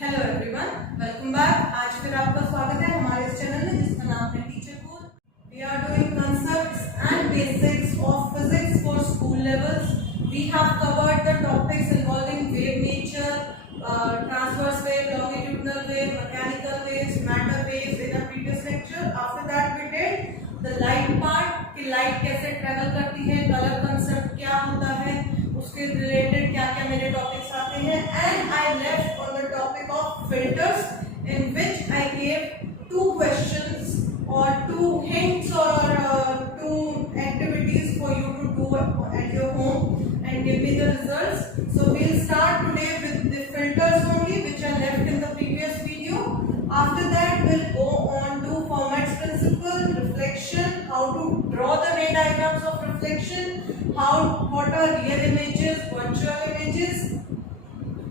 Hello everyone, welcome back. आज फिर आपका स्वागत है हमारे इस चैनल में जिसका नाम है teacher cool. We are doing concepts and basics of physics for school levels. We have covered the topics involving wave nature, transverse wave, longitudinal wave, mechanical waves, matter waves in a previous lecture. After that we did the light part कि light कैसे travel करती है, color concept क्या होता है, उसके related क्या क्या मेरे टॉपिक्स आते हैं, and I left on the topic of filters in which I gave two questions or two hints or two activities for you to do at your home and give me the results. So we'll start today with the filters only, which I left in the previous video. After that we'll go on to FERMAT'S principle, reflection, how to draw the ray diagrams of reflection, what are real images, virtual images,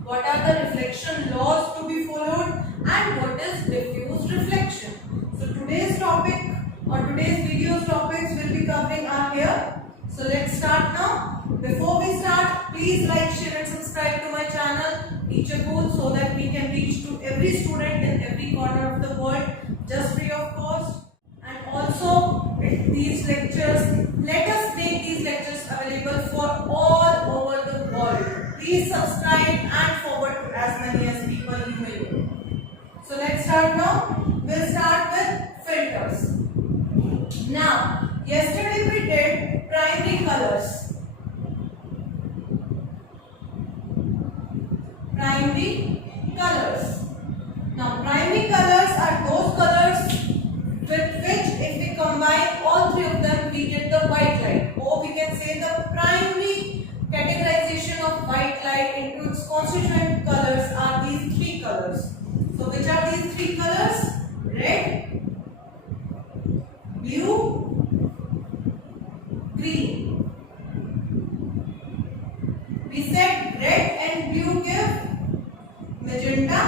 what are the reflection laws to be followed, and what is diffuse reflection. So today's topic or today's video's topics will be covering are here. So let's start now. Before we start, please like, share and subscribe to my channel Teacher Cool so that we can reach to every student in every corner of the world just free of cost. And also these lectures, let us make these lectures available for all over the world. Please subscribe and forward to as many as people you may know. So let's start now. We'll start with filters. Now, yesterday we did primary colors. Primary colors. Now, primary colors are those colors with which if we combine all three of them we get the white light, or we can say the primary categorization of white light into its constituent colors are these three colors. So which are these three colors? Red, blue, green. We said red and blue give magenta,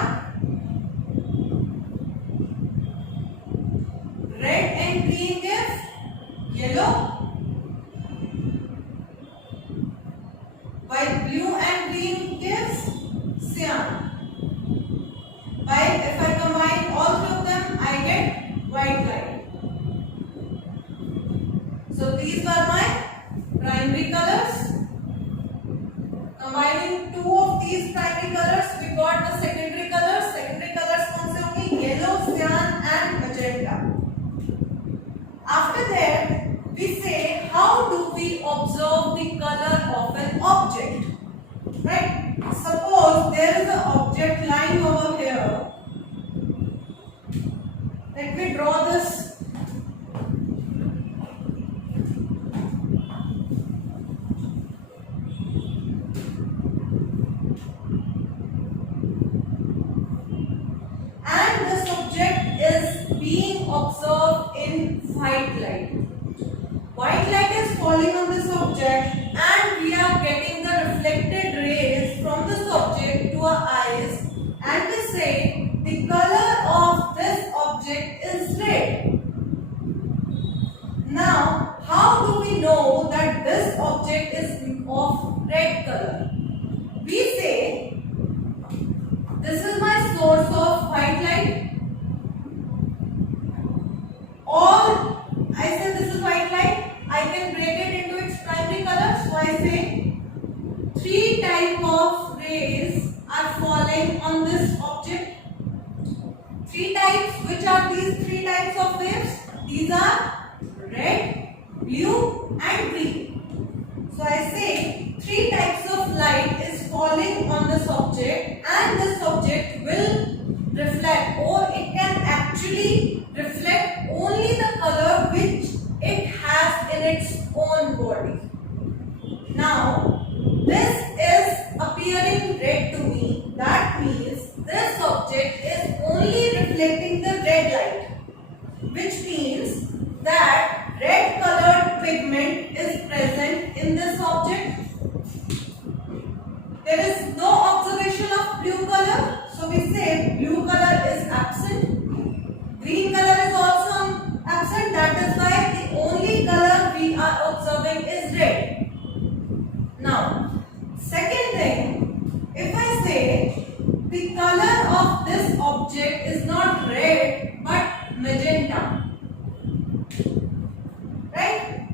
red and green gives yellow, while blue and green gives cyan. While if I combine all three of them, I get white light. So these were my primary colors. Combining two of these primary colors, we got the secondary colors. Secondary colors कौन से होंगे? Yellow, cyan and magenta. After that, we say how do we observe the color of an object, right? Suppose there is an object lying over here. Let me draw this. And this object is being observed in white light. White light is falling on this object and we are getting the reflected rays from this object to our eyes, and we say the color of this object is red. Now, how do we know that this object is of red color? We say this is my source of white light. I say this is white light. I can break it into its primary colors. So I say three types of rays are falling on this object. Three types. Which are these three types of waves? These are red, blue and green. So I say three types of light is falling on this object, and this object will reflect, or it can actually reflect only the color which it has in its own body. Now, this is appearing red to me. That means this object is only reflecting the red light, which means that red colored pigment is present in this object. There is no observation of blue color. object is not red but magenta. Right?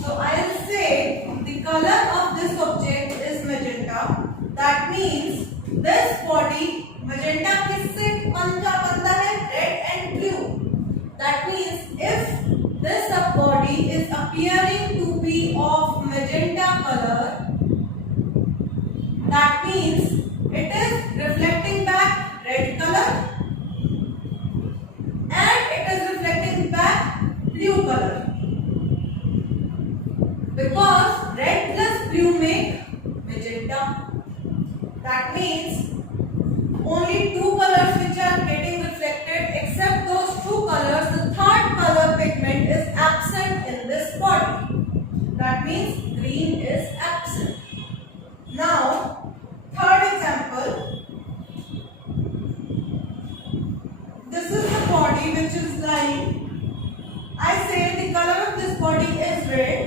So I'll say the color of this object is magenta. That means this body, magenta किससे बनता है? Red and blue. That means if this body is appearing to be of magenta color, that means it is reflecting back red color and it is reflecting back blue color. Because red plus blue make magenta. That means only two colors which are getting reflected, except those two colors, the third color pigment is absent in this body. That means green is absent. Now, third example. This is the body which is lying. I say the color of this body is red.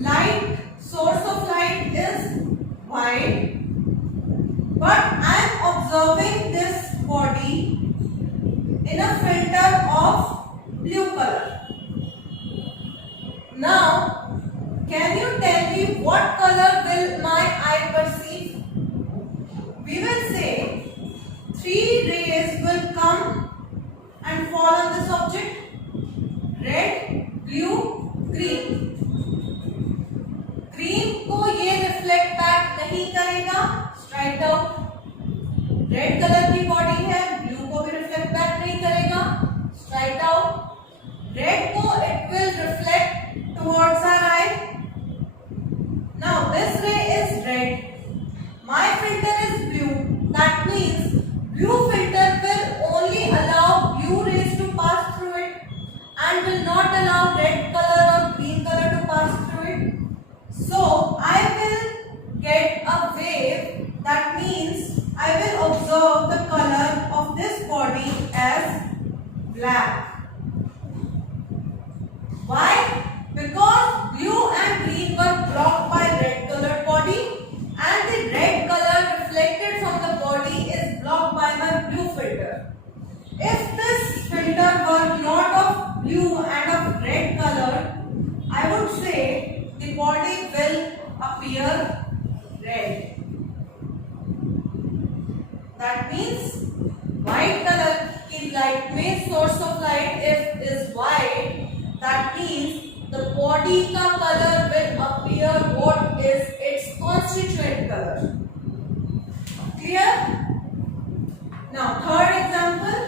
Light, source of light is white. But I am observing this body in a filter of blue color. Now, can you tell me what color will my eye perceive? We will say 3 rays will come and fall on this object. Red, blue, green. Green को ये reflect back नहीं करेगा, straight out. Red colour की body है, blue को भी reflect back नहीं करेगा, स्ट्राइट आउट. रेड को it will reflect towards our eye. Now this ray is red. My filter is blue. That means blue filter will only allow blue rays to pass through it and will not allow red color or green color to pass through it. So I will get a wave. That means I will observe the color of this body as black. Why? Because blue and green were blocked by red colored body and the red color reflected from the body is blocked by my blue filter. If this filter were not of blue and of red color, I would say the body will appear red. That means white color की light में source of light if is white, that means the body का color will appear what is its constituent color. Clear? Now third example.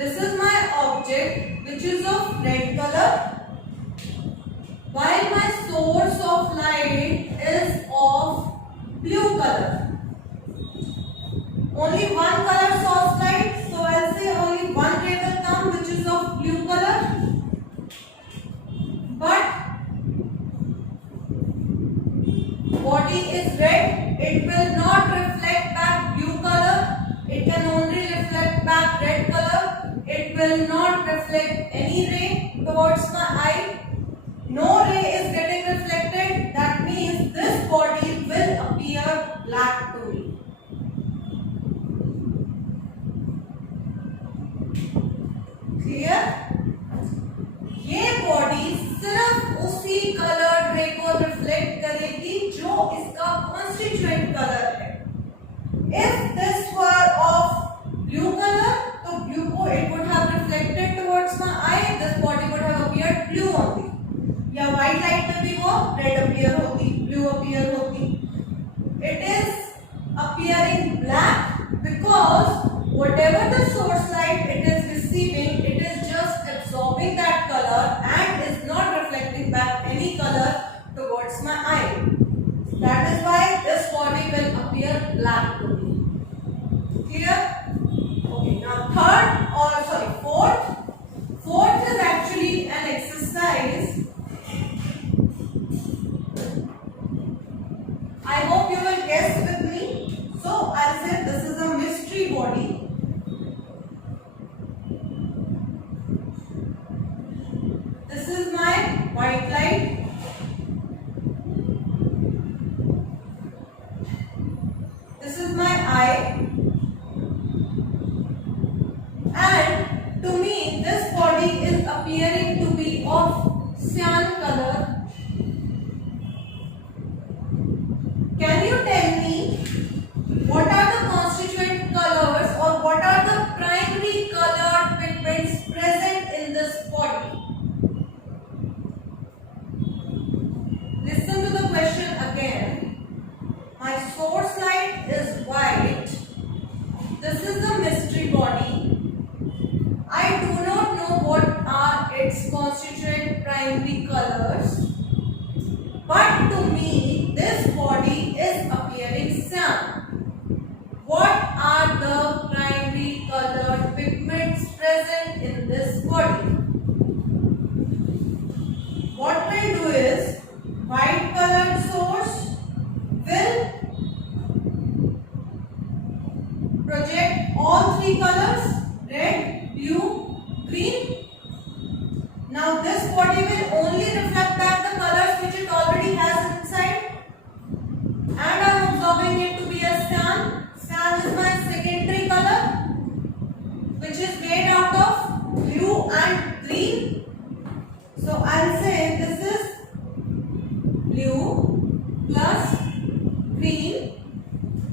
This is my object which is of red color, while my source of light is of blue color. Only one color source light, so I'll say only one ray will come which is of blue color. But body is red, it will not reflect back blue color, it can only reflect back red color. It will not reflect any ray towards my eye. No ray is getting reflected. That means this body will appear black to me. Clear? ये body सिर्फ उसी coloured रे को reflect करेगी जो इसका constituent colour है. If this were of blue color, तो blue को it would have reflected towards my eye. This body would have appeared blue only. या white light में भी वो red appear होती, blue appear होती. It is appearing black because whatever the source light it is receiving, it is just absorbing that color and is not reflecting back any color towards my eye. That is why this body will appear black to me. Clear? Okay, now fourth is actually an exercise. I hope you will guess with me. So I'll say this is a mystery body. to me this body is appearing to be of cyan color. Can you tell me what are the constituent colors or what are the primary colored pigments present in this body? Listen to the question again. My source light is white. This is the mystery body. I do not know what are its constituent primary colors. But to me, this body is appearing cyan. What are the primary colored pigments present in this body? What we'll do is, white colored source will project all three colors, red, blue, green. Now this body will only reflect back the colors which it already has inside, and I am observing it to be a cyan. Cyan is my secondary color which is made out of blue and green. So I'll say this is blue plus green.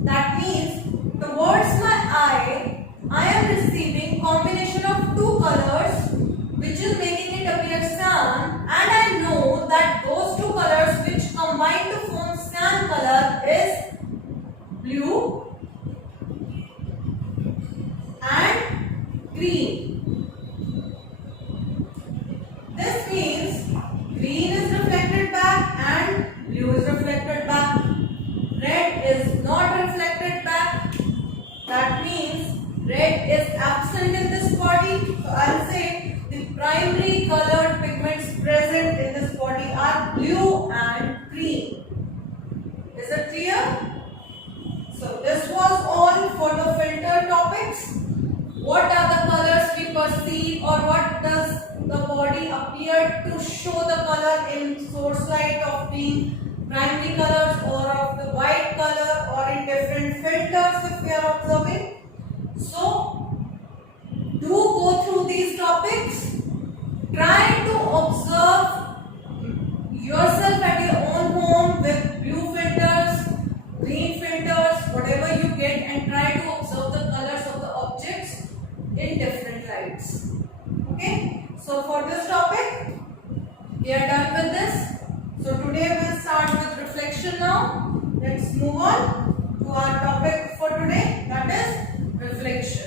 That means towards my eye, I am receiving combination of two colors which is making it appear cyan, and I know that those two colors which combine to form cyan color is blue and green. This means green is reflected back and blue is reflected back. Red is not reflected back. That means red is absent in this body. So I'll say the primary colored pigments present in this body are blue and green. Is it clear? So this was all for the filter topics. What are the colors we perceive, or what does the body appear to show the color in source light of being primary colors or of the white color or in different filters if we are observing. So do go through these topics. Try to observe yourself at your own home with blue filters, green filters, whatever you get, and try to observe the colors of the objects in different lights. Okay, so for this topic we are done with this. So today we'll start with reflection now. Let's move on to our topic for today, that is reflection.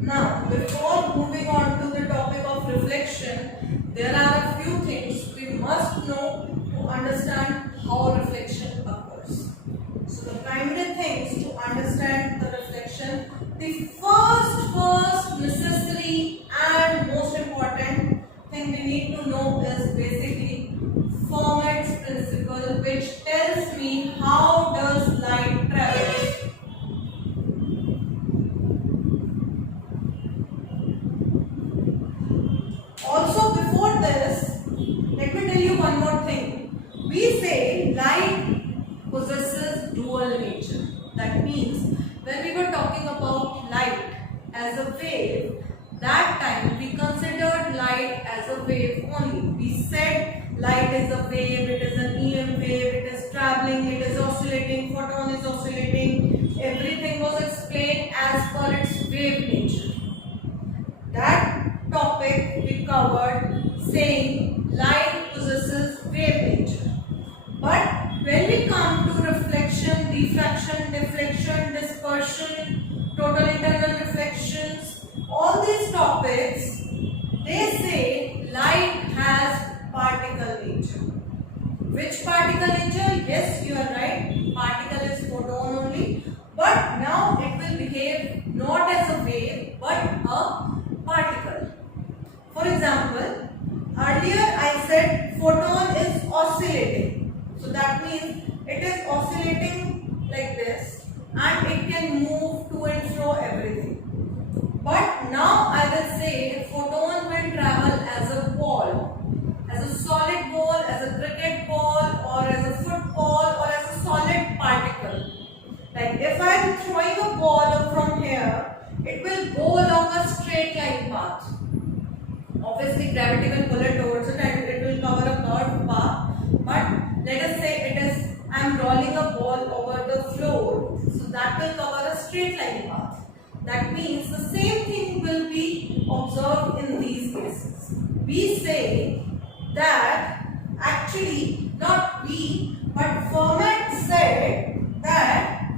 Now, before moving on to the topic of reflection, there are a few things we must know to understand how reflection occurs. So, the primary things to understand the reflection, the first necessary and most important thing we need to know is basically FERMAT'S principle, which tells me how does light travel. Also, before this, let me tell you one more thing. We say light possesses dual nature. That means when we were talking about light as a wave, that time we considered light as a wave only. We said light is a wave, it is an EM wave, it is traveling, it is oscillating, photon is oscillating. Everything was explained as per its wave nature. That topic we covered saying light possesses wave nature. But when we come to reflection, diffraction, deflection, dispersion, total internal reflections, all these topics, they say light has particle nature. Which particle nature? Yes, you are right. Particle is photon only. But now it will behave not as a wave it will go along a straight line path. Obviously gravity will pull it towards it and it will cover a curved path, but let us say I am rolling a ball over the floor, so that will cover a straight line path. That means the same thing will be observed in these cases. We say that, actually not we, but Fermat said that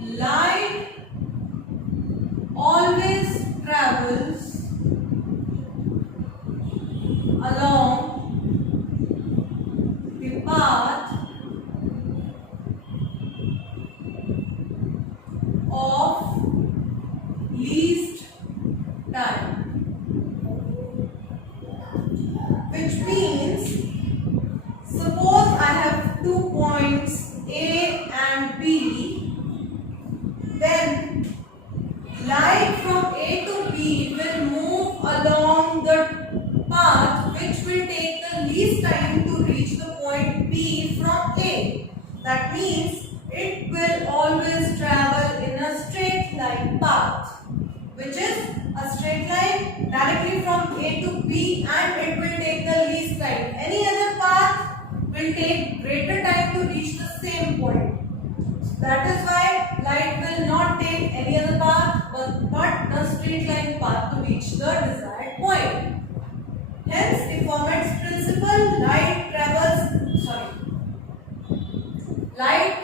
light always travels along the path of least time, which means suppose I have 2 points A and B, then light from A to B will move along the path which will take the least time to reach the point B from A. That means it will always travel in a straight line path, which is a straight line directly from A to B, and it will take the least time. Any other path will take greater time to reach the same point. That is why light will not take any other path but the straight line path to reach the desired point. Hence, the Fermat's principle, light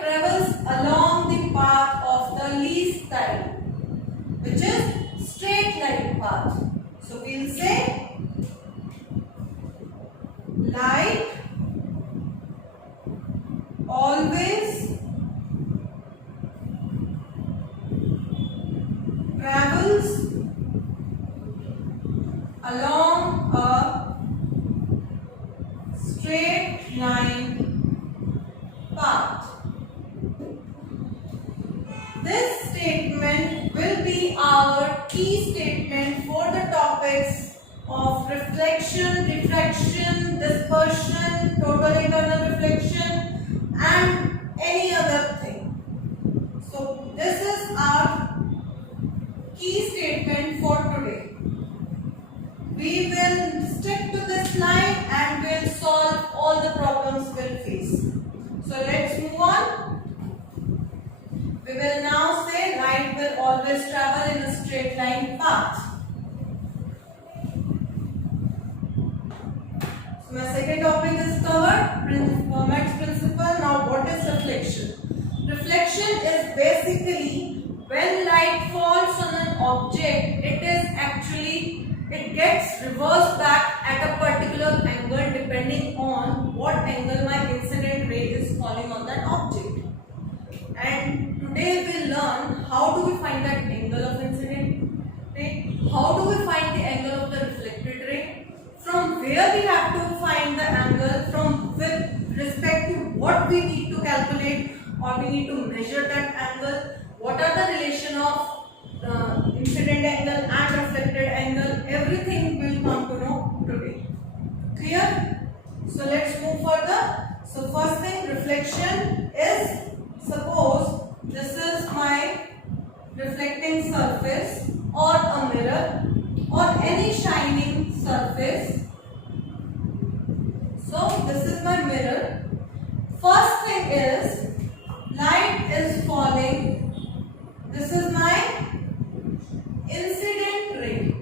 travels along the path of the least time, which is straight line path. So we will say light always travels along a straight line path. This statement will be our key statement for the topics of reflection, diffraction, dispersion, total internal reflection, and any other thing. So this is our key statement for today. We will stick to this line and will solve all the problems we'll face. So let's move on. We will now say light will always travel in a straight line path. So my second topic is covered, Fermat's principle. Now what is reflection? Reflection is basically when light falls on an object, it gets reversed back at a particular angle depending on what angle my incident ray is falling on that object. And today we will learn how do we find that angle of incident ray, how do we find the angle of the reflected ray, from where we have to find the angle, from with respect to what we need to calculate or we need to measure that angle, what are the relation of incident angle and reflected angle, everything will come to know today. Clear? So let's move further. So first thing, reflection is, suppose this is my reflecting surface or a mirror or any shining surface. So this is my mirror. First thing is, light is falling. This is my incident ray.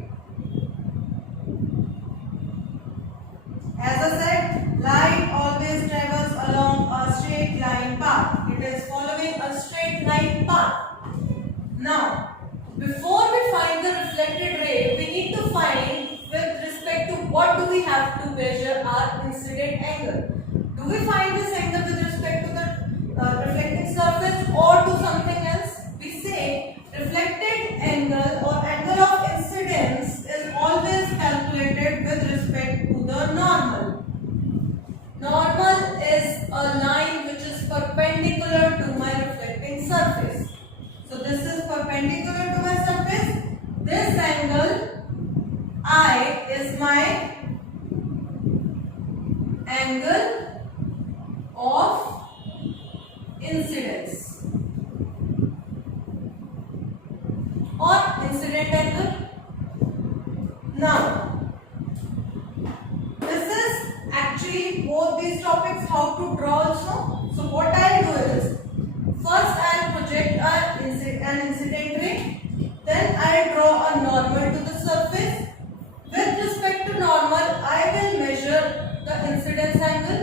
As I said, light always travels along a straight line path. It is following a straight line path. Now, before we find the reflected ray, we need to find with respect to what do we have to measure our incident angle. Do we find this angle with respect to the reflecting surface or to something else? We say reflected angle or angle of incidence is always calculated with respect to the normal. Normal is a line which is perpendicular to my reflecting surface. So this is perpendicular to my surface. This angle I is my angle of incidence. incident angle. Now, this is actually both these topics how to draw also. So what I'll do is, first I'll project an incident ray, then I'll draw a normal to the surface. With respect to normal, I will measure the incidence angle.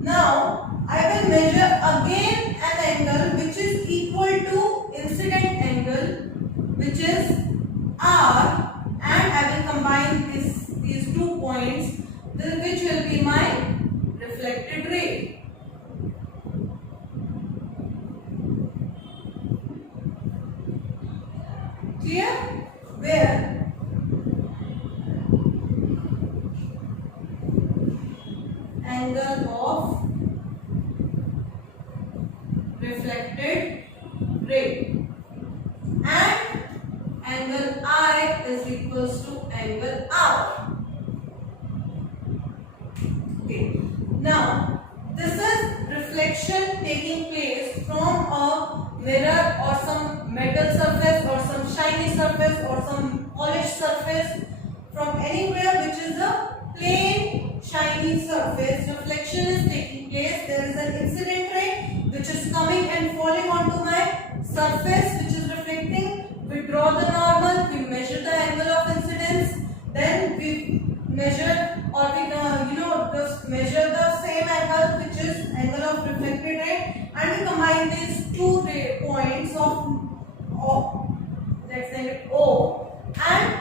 Now, I will measure again an angle which is equal to incident angle, which is R, and I will combine these 2 points, which will be my reflected ray. Clear? Where angle of reflected ray and angle I is equals to angle R. Okay. Now, this is reflection taking place from a mirror or some metal surface or some shiny surface or some polished surface, from anywhere which is a plain shiny surface. Reflection is taking place. There is an incident ray which is coming and falling onto my surface which is reflecting. We draw the normal, we measure the angle of incidence, then we measure or we just measure the same angle which is angle of reflected ray, and we combine these 2 ray points of let's say O, and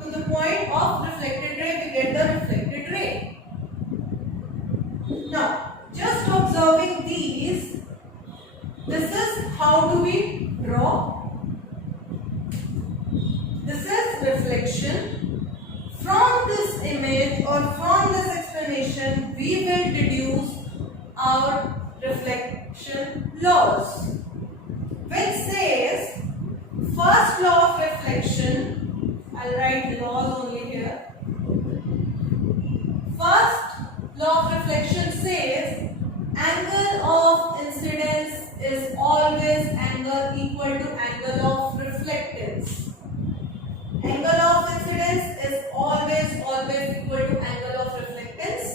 to the point of reflected ray we get the reflected ray. Now, just observing these, this is how do we draw. This is reflection. From this image or from this explanation, we will deduce our reflection laws, which says first law of reflection. I'll write laws only here. First law of reflection says angle of incidence is always angle equal to angle of reflectance. Angle of incidence is always equal to angle of reflectance.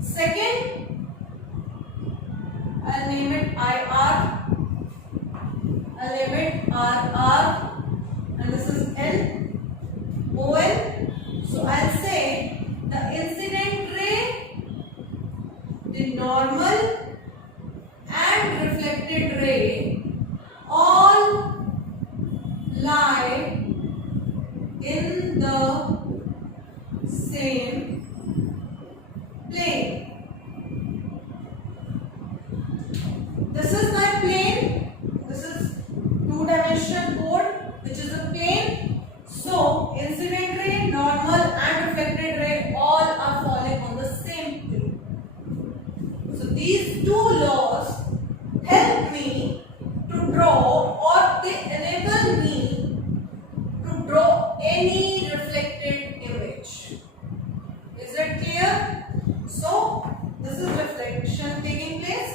Second, I'll name it IR. I'll name it RR, and this is ON. So I'll say the incident ray, the normal and reflected ray all lie in the same plane. This is my plane. This is 2-dimensional board which is a plane. So incident ray, normal and reflected ray all are falling on the same plane. So these 2 laws help me to draw, or they enable me to draw any reflected image. Is it clear? So this is reflection taking place.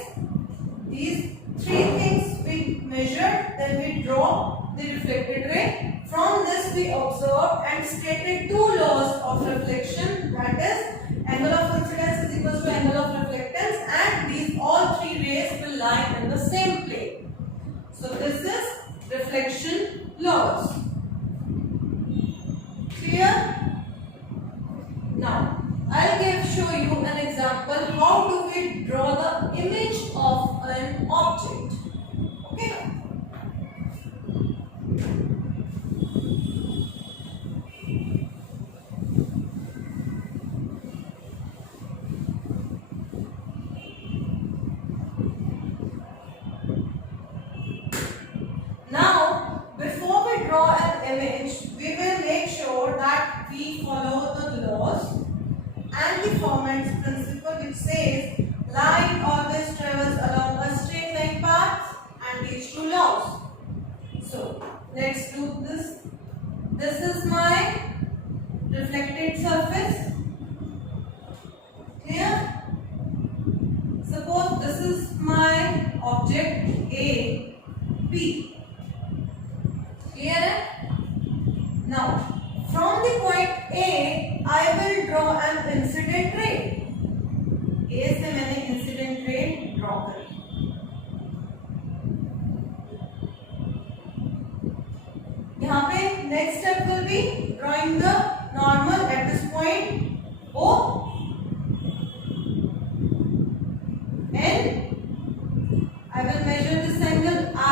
These 3 things we measured, then we draw the reflected ray. From this we observed and stated 2 laws of reflection, that is angle of incidence is equal to angle of reflectance, and these all 3 rays will lie in the same plane. So this is reflection laws. Clear? Now I'll show you an example how do we draw the image of an object. Okay? Now, before we draw an image, we will make sure that we follow the laws and the FERMAT'S principle, which says light always travels along a straight line path, and these 2 laws. So let's do this. This is my reflected surface. Clear? Suppose this is my object A, B. Clear? Now, from the point A, I will draw an incident ray. A से मैंने incident ray draw करी. यहाँ पे next step will be drawing the normal at this point O, and I will measure this angle I.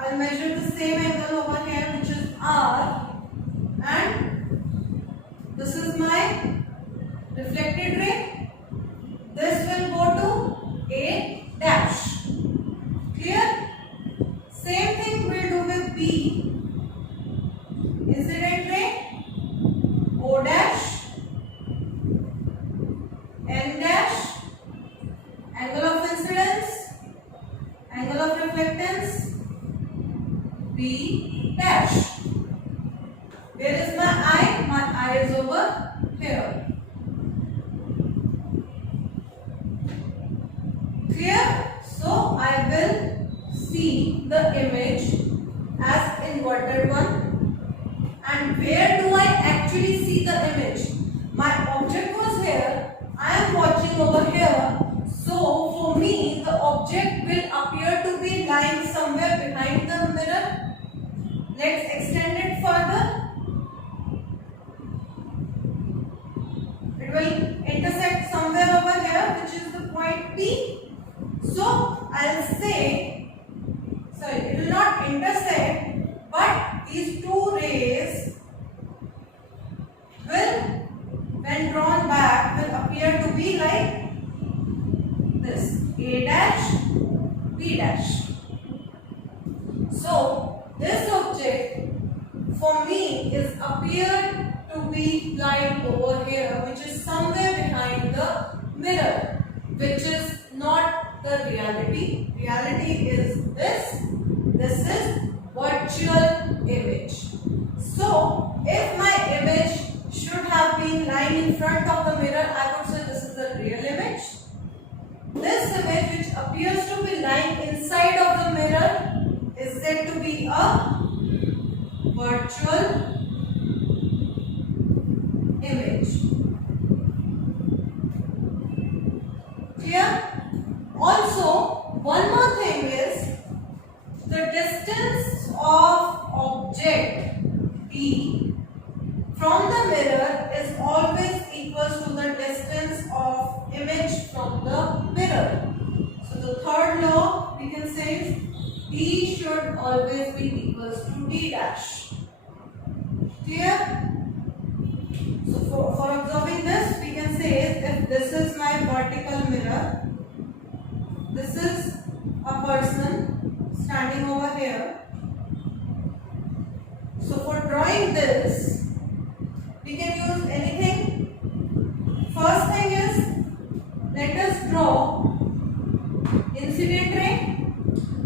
I'll measure the same angle over here, which is R, and this is my reflected ray. This will go to A dash. Clear? Same thing we'll do with B. Incident ray, O dash, N dash, angle of incidence, angle of reflectance, B dash. Where is my eye? My eye is over here. Clear? So I will see the image as inverted one. And where do I actually see the image? My object was here. I am watching over here. So for me, the object will appear to be lying somewhere behind the mirror. Let's extend it further. It will intersect somewhere over here, which is the point P. So I'll say, sorry, it will not intersect, but these two rays will, when drawn back, will appear to be like this: A dash, B dash. So this object for me is appeared to be lying over here, which is somewhere behind the mirror, which is not the reality. Reality is this. This is virtual image. So if my image should have been lying in front of the mirror, I would say this is the real image. This image, which appears to be lying inside of the mirror, is said to be a virtual image. Clear? Also, one more thing is the distance of object P from the mirror is always equal to the distance of image from the mirror. So the third law we can say is D should always be equals to D dash. Clear? So for observing this, we can say if this is my vertical mirror, this is a person standing over here. So for drawing this, we can use anything. First thing is, let us draw incident ray.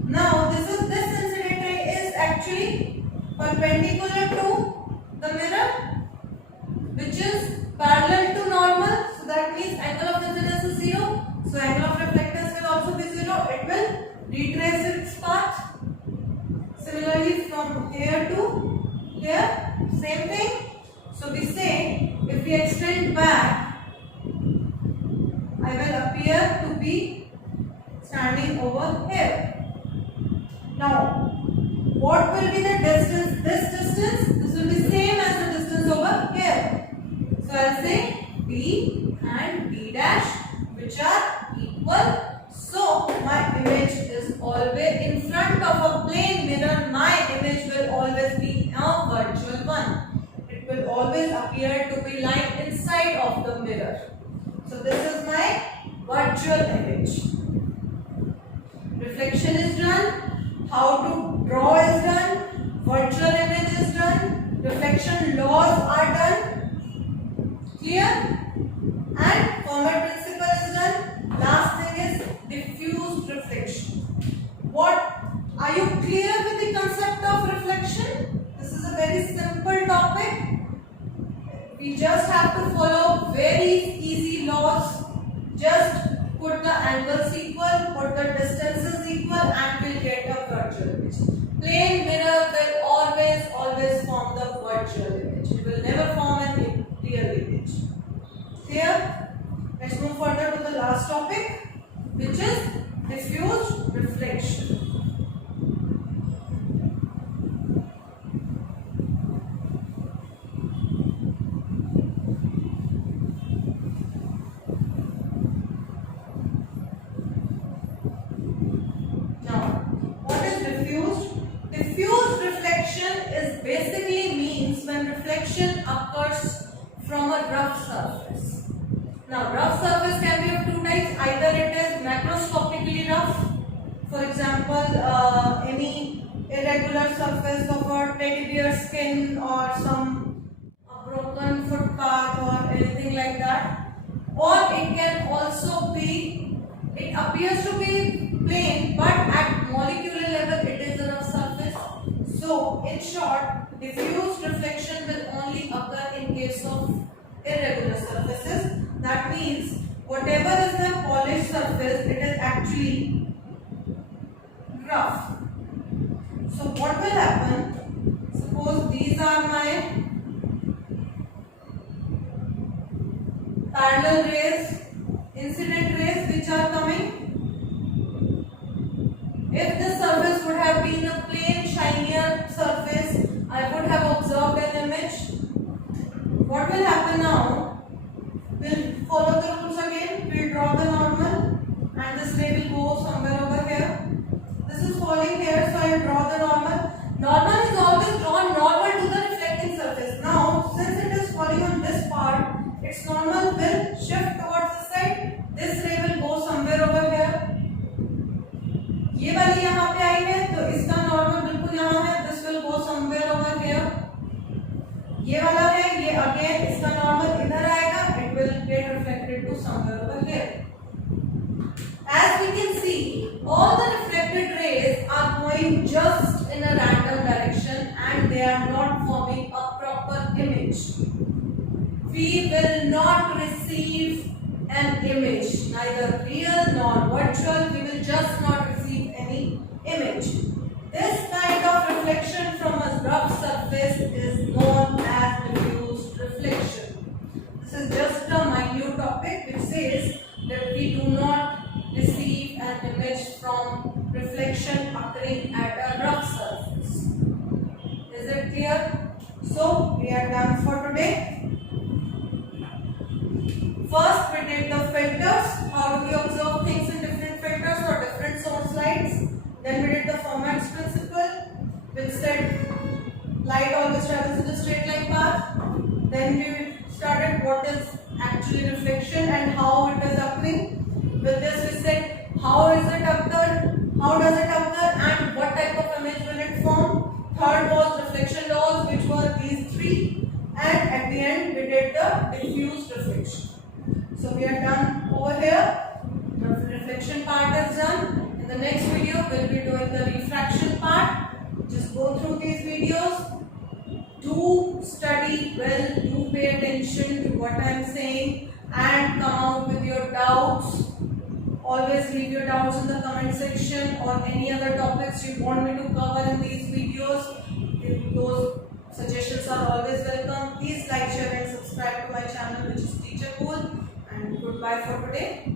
Now this incident ray is actually perpendicular to the mirror, which is parallel to normal. So that means angle of incidence is 0. So angle of reflectance will also be 0. It will retrace its path. Similarly from here to here, same thing. So we say if we extend back, I will appear to be standing over here. Now, what will be the distance? This will be same as the distance over here. So I'll say B and B dash, which are equal. So my image is always in front of a plane mirror. My image will always be a virtual one. It will always appear to be lying inside of the mirror. So this is my virtual image. Reflection is done. How to draw is done. Virtual image is done. Reflection laws are done. Clear? And Fermat principle is done. Last thing is diffused reflection. What? Are you clear with the concept of reflection? This is a very simple topic. We just have to follow very easy laws. Just put the angles equal, put the distances equal, and we'll get a virtual image. Plane mirror will always form topic, which is diffused reflection. Diffused reflection is basically means when reflection occurs from a rough surface. Now, rough surface can be of two types. Either it is macroscopically rough, for example, any irregular surface of a teddy bear skin or some broken footpath or anything like that. Or it can also be, it appears to be plain, but at molecular level it is a rough surface. So, in short, diffused reflection will only occur in case of irregular surfaces. That means whatever is the polished surface, it is actually rough. So, what will happen? Suppose these are my parallel rays, incident rays which are coming. If the surface would have been a plain, shinier surface, I would have observed an image. What will happen now? We'll follow the rules again. We'll draw the normal and this ray will go somewhere over here. This is falling here, so I'll draw the normal. Normal is always drawn normal to the reflecting surface. Now, since it is falling on this part, its normal will shift towards the side. This ray will go somewhere over here. ये वाली यहाँ पे आई है तो इसका normal बिल्कुल यहाँ है. This will go somewhere over here. ये वाला है, ये अगेन इसका नॉर्मल इधर आएगा. It will get reflected to somewhere over here. As we can see, all the reflected rays are going just in a random direction and they are not forming a proper image. We will not receive an image, neither real nor virtual. We will just not receive any image. This kind of reflection from a rough surface is known as diffused reflection. This is just a minute topic which says that we do not receive an image from reflection occurring at a rough surface. Is it clear? So, we are done for today. First, we did the filters. How do we observe things in different filters or different source lights? Then we did the FERMAT'S principle, which said light always travels in a straight line path. Then we started what is actually reflection and how it is occurring. With this, we said how is it occur, how does it occur, and what type of image will it form. Third was reflection laws, which were these three. And at the end, we did the diffused reflection. So we are done over here. The reflection part is done. In the next video, we'll be doing the refraction part. Just go through these videos. Do study well. Do pay attention to what I am saying and come out with your doubts. Always leave your doubts in the comment section or any other topics you want me to cover in these videos. Those suggestions are always welcome. Please like, share and subscribe to my channel, which is Teacher Cool. And goodbye for today.